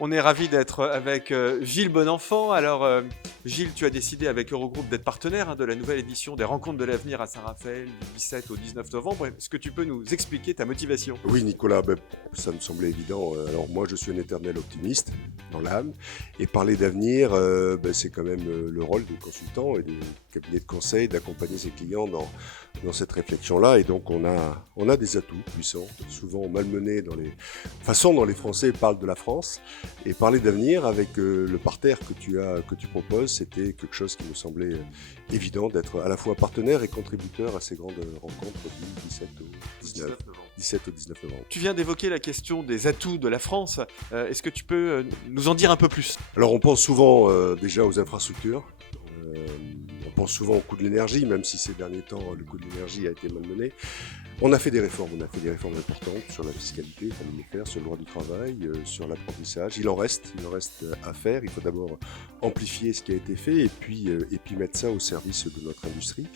On est ravis d'être avec Gilles Bonenfant. Alors, Gilles, tu as décidé avec Eurogroupe d'être partenaire de la nouvelle édition des Rencontres de l'avenir à Saint-Raphaël du 17 au 19 novembre. Est-ce que tu peux nous expliquer ta motivation? Oui, Nicolas, ben, ça me semblait évident. Alors moi, je suis un éternel optimiste dans l'âme. Et parler d'avenir, ben, c'est quand même le rôle des consultants et des cabinets de conseil d'accompagner ses clients dans cette réflexion-là. Et donc, on a des atouts puissants, souvent malmenés dans les façons dont les Français parlent de la France. Et parler d'avenir avec le parterre que tu proposes, c'était quelque chose qui me semblait évident d'être à la fois partenaire et contributeur à ces grandes rencontres du 17 au 19 novembre. Tu viens d'évoquer la question des atouts de la France. Est-ce que tu peux nous en dire un peu plus? Alors on pense souvent déjà aux infrastructures. On pense souvent au coût de l'énergie, même si ces derniers temps le coût de l'énergie a été malmené. On a fait des réformes importantes sur la fiscalité, comme le faire, sur le droit du travail, sur l'apprentissage. Il en reste à faire. Il faut d'abord amplifier ce qui a été fait et puis mettre ça au service de notre industrie.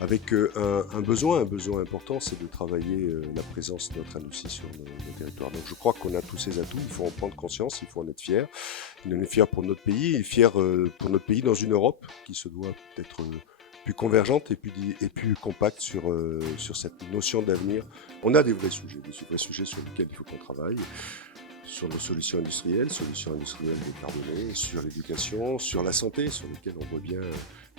Avec un besoin important, c'est de travailler la présence de notre industrie sur nos territoires. Donc je crois qu'on a tous ces atouts, il faut en prendre conscience, il faut en être fier. Il en est fier pour notre pays et fier pour notre pays dans une Europe qui se doit peut-être plus convergente et plus compacte sur cette notion d'avenir. On a des vrais sujets sur lesquels il faut qu'on travaille, sur nos solutions industrielles décarbonées, sur l'éducation, sur la santé, sur lesquelles on voit bien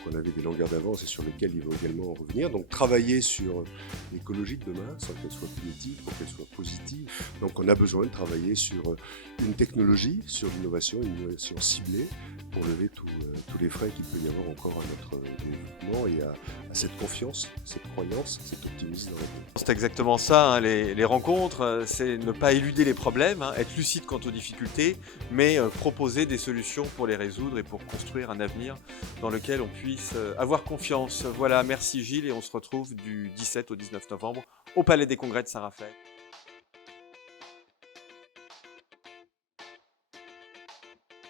qu'on avait des longueurs d'avance et sur lesquelles il va également revenir. Donc travailler sur l'écologie de demain, sans qu'elle soit punitive, pour qu'elle soit positive. Donc on a besoin de travailler sur une technologie, sur l'innovation, une innovation ciblée, pour lever tous les freins qu'il peut y avoir encore à notre développement et à cette confiance, cette croyance, cet optimisme dans l'avenir. C'est exactement ça, hein, les rencontres, c'est ne pas éluder les problèmes, hein, être lucide quant aux difficultés, mais proposer des solutions pour les résoudre et pour construire un avenir dans lequel on puisse avoir confiance. Voilà, merci Gilles et on se retrouve du 17 au 19 novembre au Palais des Congrès de Saint-Raphaël.